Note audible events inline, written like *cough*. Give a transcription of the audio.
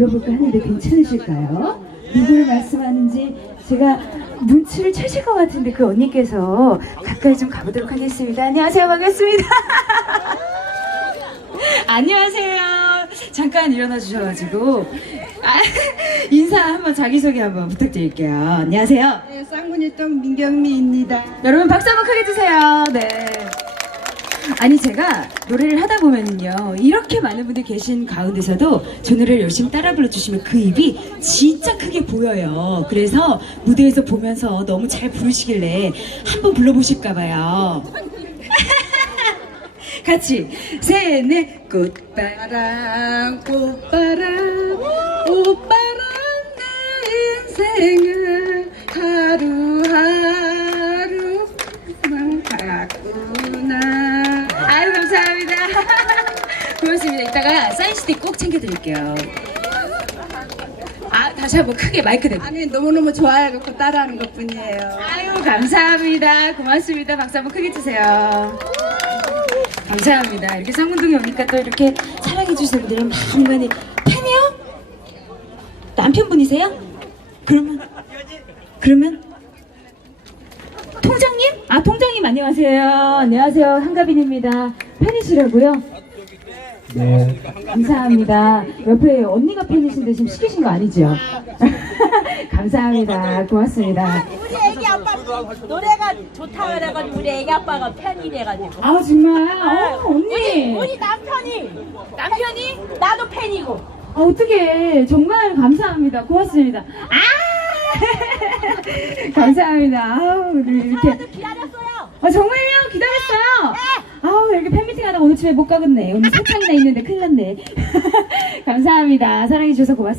불러볼까 하는데 괜찮으실까요? 누구를 말씀하는지 제가 눈치를 채실 것 같은데 그 언니께서 가까이 좀 가보도록 하겠습니다. 안녕하세요. 반갑습니다. *laughs* 안녕하세요. 잠깐 일어나 주셔가지고 아, 인사 한번 자기소개 한번 부탁드릴게요. 안녕하세요. 네, 쌍문일동 민경미입니다. 여러분 박수 한번 크게 주세요. 네. 아니 제가 노래를 하다 보면은요 이렇게 많은 분들이 계신 가운데서도 제 노래를 열심히 따라 불러주시면 그 입이 진짜 크게 보여요. 그래서 무대에서 보면서 너무 잘 부르시길래 한번 불러보실까 봐요. *laughs* 같이 셋넷 꽃바람 바람, 꽃바람, 꽃바람 이따가 사인 CD 꼭 챙겨드릴게요. 아 다시 한번 크게 마이크 대고. 아니, 너무너무 좋아해갖고 따라하는 것 뿐이에요. 아유 감사합니다. 고맙습니다. 박수 한번 크게 주세요. 감사합니다. 이렇게 상문동에 오니까 또 이렇게 사랑해 주시는 분들은 마음간에 팬이요? 남편분이세요? 그러면 그러면 통장님? 아 통장님 안녕하세요. 안녕하세요. 한가빈입니다. 팬이시라고요? 네, 감사합니다. 옆에 언니가 팬이신데 지금 시키신 거 아니죠? *laughs* 감사합니다. 고맙습니다. 우리 애기 아빠 노래가 좋다 그래가지고 우리 애기 아빠가 팬이 돼가지고 아 정말? 어, 언니. 우리 남편이 남편이 나도 팬이고 아, 어떻게 정말 감사합니다. 고맙습니다. 아! *laughs* 감사합니다. 아우, 이렇게. 저도 기다렸어요 아, 정말요? 이렇게 팬미팅 하다 오늘 집에 못 가겠네. 오늘 세창이나 있는데 큰일 났네. *laughs* 감사합니다. 사랑해주셔서 고맙습니다.